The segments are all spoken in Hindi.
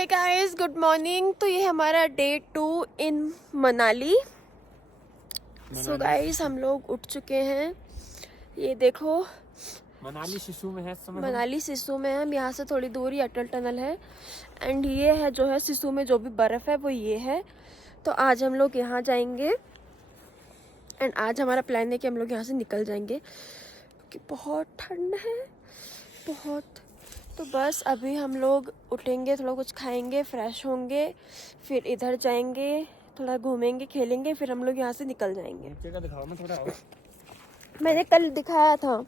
Hey guys, good morning. तो ये हमारा डे 2 इन मनाली। सो गाइस हम लोग उठ चुके हैं। ये देखो मनाली सिसु में है इस समय। मनाली सिसु में हम यहाँ से थोड़ी दूर ही अटल टनल है। एंड ये है जो है सिसु में जो भी बर्फ़ है वो ये है। तो आज हम लोग यहाँ जाएंगे। एंड आज हमारा प्लान है कि हम लोग यहाँ से निकल जाएंगे क्योंकि बहुत ठंड है, बहुत। तो बस अभी हम लोग उठेंगे, थोड़ा कुछ खाएंगे, फ्रेश होंगे, फिर इधर जाएंगे, थोड़ा घूमेंगे, खेलेंगे, फिर हम लोग यहाँ से निकल जाएंगे। दिखाओ ना थोड़ा और। मैंने कल दिखाया था।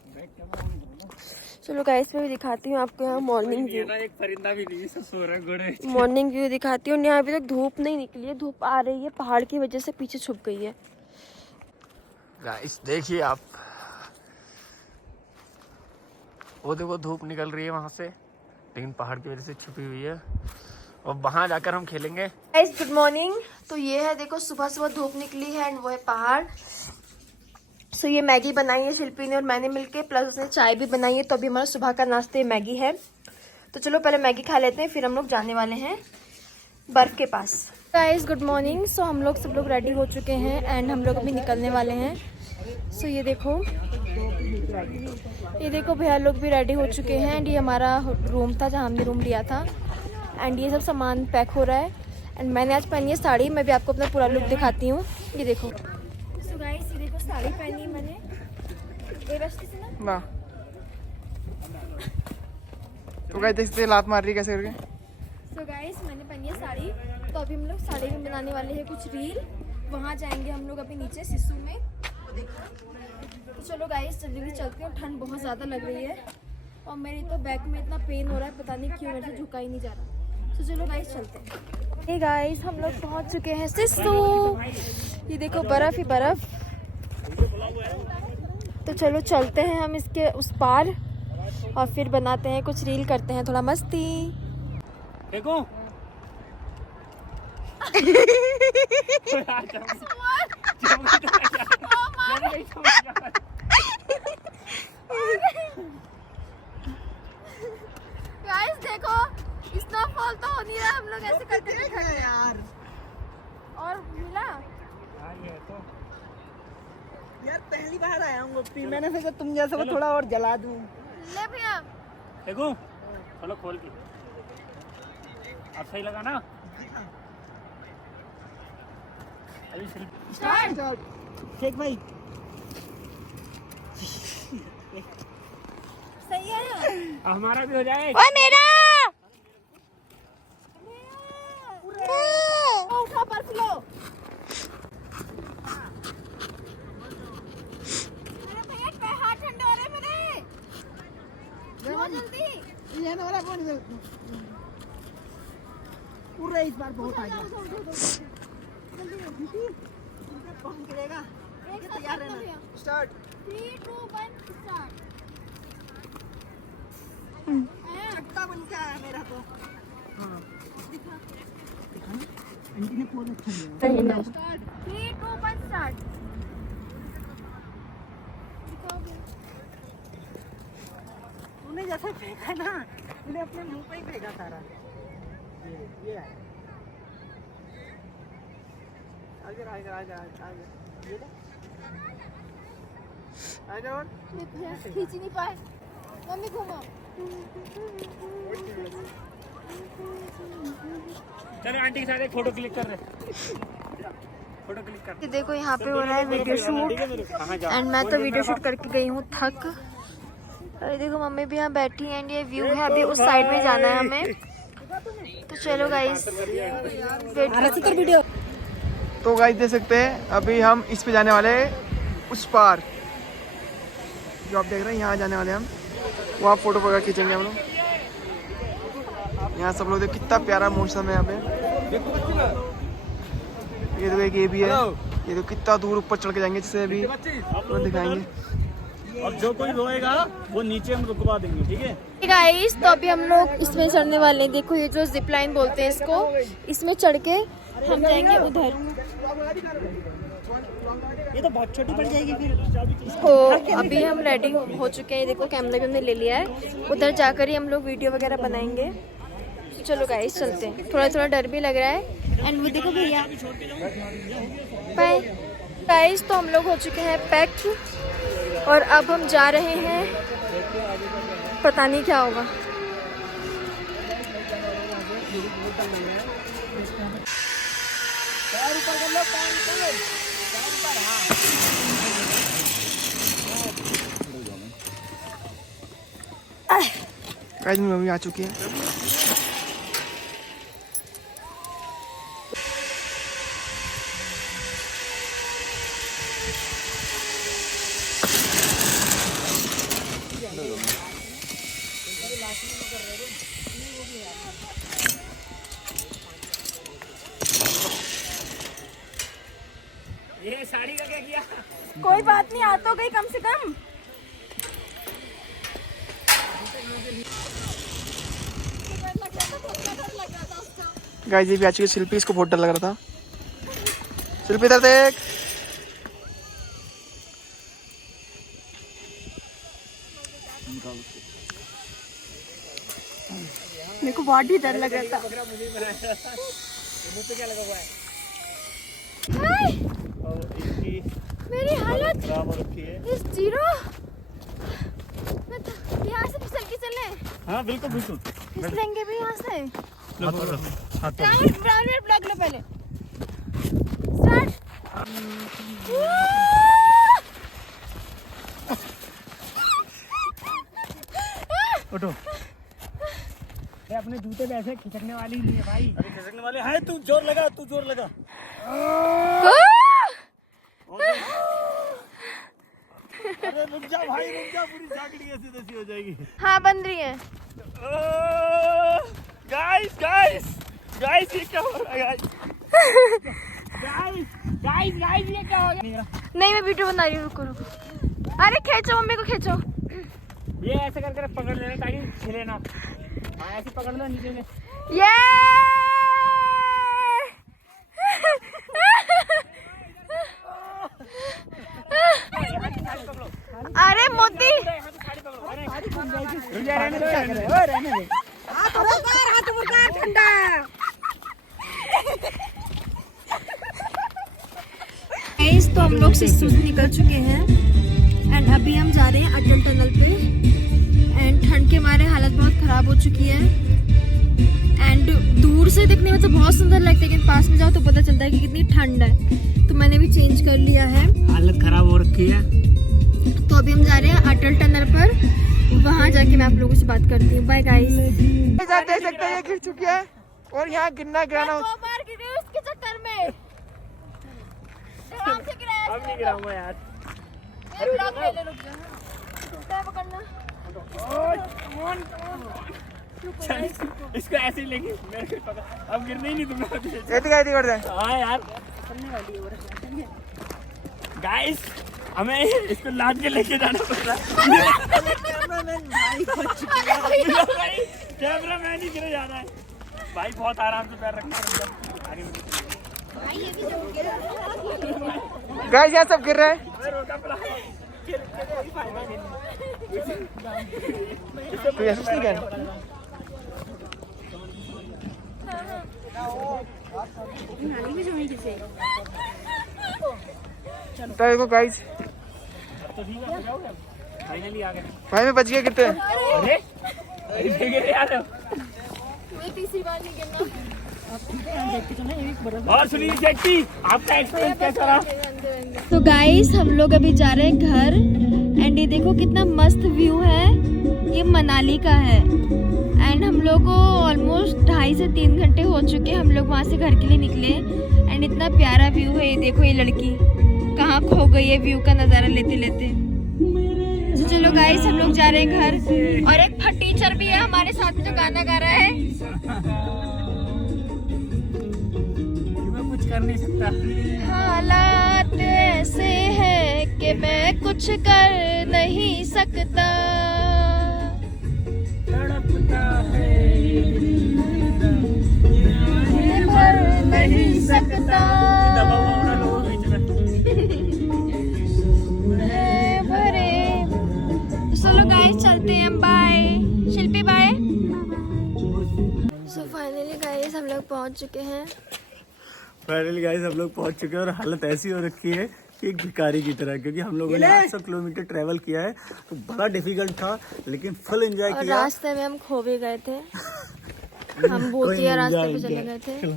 चलो गाइस मैं भी दिखाती हूँ आपको यहाँ मॉर्निंग व्यू। एक परिंदा भी नहीं सो रहा घोड़े। मॉर्निंग व्यू दिखाती हूँ। यहाँ अभी तक धूप नहीं निकली है, धूप आ रही है, पहाड़ की वजह से पीछे छुप गई है। गाइस देखिए आप, वो देखो धूप निकल रही है वहां से, लेकिन पहाड़ की वजह से छुपी हुई है। और वहां जाकर हम खेलेंगे। Guys good morning. तो ये है देखो, सुबह सुबह धूप निकली है एंड वो है पहाड़। सो ये मैगी बनाई है शिल्पी ने और मैंने मिलके, प्लस उसने चाय भी बनाई है। तो अभी हमारा सुबह का नाश्ते मैगी है। तो चलो पहले मैगी खा लेते हैं, फिर हम लोग जाने वाले हैं बर्फ के पास। Guys good morning. सो हम लोग सब लोग रेडी हो चुके हैं एंड हम लोग अभी निकलने वाले हैं। सो ये देखो भैया लोग भी रेडी हो चुके हैं। एंड ये हमारा रूम था जहाँ हमने रूम लिया था। एंड ये सब सामान पैक हो रहा है। एंड मैंने आज पहनी है साड़ी। मैं भी आपको अपना पूरा लुक दिखाती हूँ। ये देखो। सो गाइस ये देखो साड़ी पहनी मैंने। ना तो गाइस देखते लात मार रही कैसे करके। सो गाइस मैंने पहनी है साड़ी। तो अभी हम लोग साड़ी में बनाने वाले हैं कुछ रील। वहाँ जाएंगे हम लोग अभी नीचे सिसु में। तो चलो गाइस जल्दी चलते हैं। ठंड बहुत ज़्यादा लग रही है और मेरी तो बैक में इतना पेन हो रहा है, पता नहीं क्यों, मेरे से झुका ही नहीं जा रहा। तो चलो गाइस चलते हैं। हे गाइस हम लोग पहुंच चुके हैं सिसु। ये देखो बर्फ ही बर्फ। तो चलो चलते हैं हम इसके उस पार और फिर बनाते हैं कुछ रील, करते हैं थोड़ा मस्ती। देखो गाइस देखो स्नोफॉल तो हो नहीं रहा, हम लोग ऐसे करते हैं यार। और मिला यार पहली बार आया हूँ गोपी, मैंने सोचा तुम जैसे को थोड़ा और जला दूं। ले भैया देखो, चलो खोल के। अब सही लगा ना? स्टार्ट। शेख भाई सही है। हमारा भी हो जाए। ओए मेरा उठा बर्फ लो। मेरे भैया पे हाथ ठंडे हो रहे मेरे। जल्दी ये ना वाला कौन है? पूरा इस बार बहुत आ गया। कौन करेगा? एक साथ तैयार रहना। स्टार्ट। 3 2 1 स्टार्ट। चट्टा बन के आया मेरा तो। हाँ दिखा ना, आंटी ने बहुत अच्छा लिया। Start 3 2 1 start. तूने जैसा फेंका ना, तूने अपने मुंह पे ही फेंका सारा। ये आया। आगे आगे आगे आगे ये आगे और खींच नहीं पाए। मम्मी घुमाओ। चलो आंटी के साथ एक फोटो क्लिक कर रहे। फोटो क्लिक कर। देखो यहाँ पे हो रहा है वीडियो शूट एंड मैं तो वीडियो शूट करके गई हूँ थक। अरे देखो मम्मी भी यहाँ बैठी है एंड ये व्यू है। अभी उस साइड में जाना है हमें। तो चलो गाइस वीडियो। तो गाइस देख सकते हैं अभी हम इस पे जाने वाले हैं उस पार जो आप देख रहे हैं। यहाँ जाने वाले हम, वहाँ फोटो वगैरह खींचेंगे हम लोग। यहाँ सब लोग देखो कितना प्यारा मौसम है यहाँ पे। ये तो एक ये भी है। ये तो कितना दूर ऊपर चढ़ के जाएंगे, जिससे अभी दिखाएंगे। अब जो कोई रोएगा वो नीचे हम रुकवा देंगे, ठीक है गाइस? तो अभी हम लोग इसमें चढ़ने वाले हैं। देखो ये जो जिप लाइन बोलते हैं इसको, इसमें चढ़ के हम जाएंगे उधर। ये तो बहुत छोटी पड़ जाएगी फिर। तो अभी हम रेडी हो चुके हैं। देखो कैमरा भी हमने ले लिया है। उधर जाकर ही हम लोग वीडियो वगैरह बनाएंगे। तो चलो गाइस चलते हैं, थोड़ा थोड़ा डर भी लग रहा है। एंड वो देखो भैया बाय गाइस, तो हम लोग हो चुके हैं पैक और अब हम जा रहे हैं, पता नहीं क्या होगा। गाइस मेरी मम्मी आ चुकी है। ये साड़ी का क्या किया? कोई बात नहीं, आ तो गई कम से कम। गाइस ये भी आ चुकी है शिल्पी, इसको बहुत डर लग रहा था। शिल्पी इधर देख। मेरे को बहुत ही डर लग रहा था। क्या लगा हुआ है? हाय, और इसकी मेरी हालत खराब हो रखी है। इस जीरो यहाँ से फिसल के चले, हाँ बिल्कुल बिल्कुल फिसलेंगे भी यहाँ से। हाथ ब्राउन और ब्लैक लो पहले। स्टार्ट। उठो। ये अपने जूते पे ऐसे खिसकने वाली नहीं है भाई। अरे खिसकने वाले हैं, तू जोर लगा, तू जोर लगा। अरे रुक जा भाई, रुक जा, पूरी जाकड़ी ऐसी तैसी हो जाएगी। हाँ बन रही है। गाइस गाइस गाइस, ये क्या हो रहा है गाइस? गाइस गाइस गाइस, ये क्या हो गया? नहीं मैं वीडियो बना रही हूँ, रुको रुको। अरे खींचो, मम्मी को खींचो। ये ऐसे करके पकड़ लेना ताकि छिले ना। हाँ ऐसे पकड़ लो नीचे में। ये अरे मोदी तो हम लोग सिस्सू से निकल चुके हैं एंड अभी हम जा रहे हैं अटल टनल पे। एंड ठंड के मारे हालत बहुत खराब हो चुकी है। एंड दूर से देखने में तो बहुत सुंदर लगता है, लेकिन पास में जाओ तो पता चलता है कि कितनी ठंड है। तो मैंने भी चेंज कर लिया है, हालत खराब हो रखी है। तो अभी हम जा रहे हैं अटल टनल पर, वहाँ जाके मैं आप लोगों से बात करती हूँ। Bye guys. आप देख सकते हैं ये गिर चुकी है और यहाँ गिराना बार गिरी उसके चक्कर में। आराम से गिराया। अब नहीं गिराऊंगा यार। ये ब्लॉक ले ले, रुक जा। पकड़ना। इसको ऐसे ही लेंगे, मेरे को पता अब गिरने ही नहीं दूंगा। ऐसी कर दे। हाँ यार, गाइस हमें इसको लाद के लेके जाना पड़ रहा है। कैमरा मैन ही गिरे जा रहा है भाई। बहुत आराम से पैर रखना। गाइस यहाँ सब गिर रहे हैं। कोई ऐसा नहीं कर। देखो गाइस, फाइनली आ गए। भाई में बच गया गिरते। अरे गिरे यार। तीसरी बार नहीं गिरना। और सुनील शेट्टी, आपका एक्सपीरियंस कैसा रहा? तो गाइस हम लोग अभी जा रहे हैं घर। एंड ये देखो कितना मस्त व्यू है, ये मनाली का है। एंड हम लोग को ऑलमोस्ट 2.5 से 3 घंटे हो चुके हैं, हम लोग वहाँ से घर के लिए निकले। एंड इतना प्यारा व्यू है, ये देखो ये लड़की कहाँ खो गई है व्यू का नज़ारा लेते लेते। तो चलो गाइस हम लोग जा रहे हैं घर। और एक टीचर भी है हमारे साथ में जो गाना गा रहा है। मैं कुछ कर नहीं सकता। हालात ऐसे हैं कि मैं कुछ कर नहीं सकता। तड़पता है भर नहीं सकता। भरे। चलो गाइस चलते हैं, बाय। शिल्पी बाय। सो पहुंच चुके हैं। फाइनली गाइस हम लोग पहुंच चुके हैं और हालत ऐसी हो रखी है कि एक भिखारी की तरह, क्योंकि हम लोगों ने 800 किलोमीटर ट्रैवल किया है तो बड़ा डिफिकल्ट था, लेकिन फुल एंजॉय और किया। रास्ते में हम खो भी गए थे। हम भूतिया रास्ते पे चले गए थे।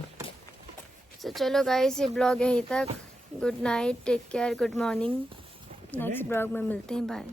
तो चलो गाइस ये ब्लॉग यहीं तक। Good night, take care, good morning. Next blog में मिलते हैं, बाय।